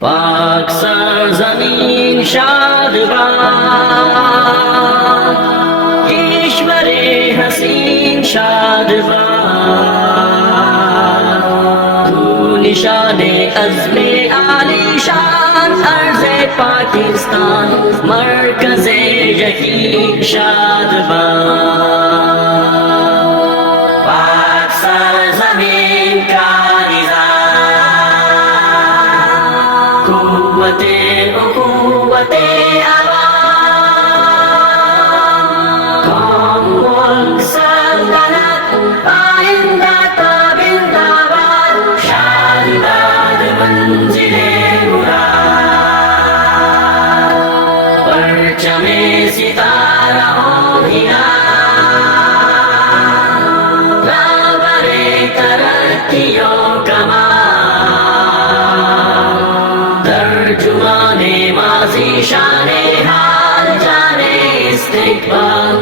پاک سرزمین شادباد، کشور حسین شادباد، تو نشان عزم عالی شان ارض پاکستان، مرکز یقین شادباد۔ پاک سرزمین کا قوت اخوت عوام، قوم ملک سلطنت آئندہ تابندہ باد، شادباد منزل مراد، پرچم ستارہ ہلال، رہبر ترقی و کمال، ترجمان ماضی شان حال جانے استقبال،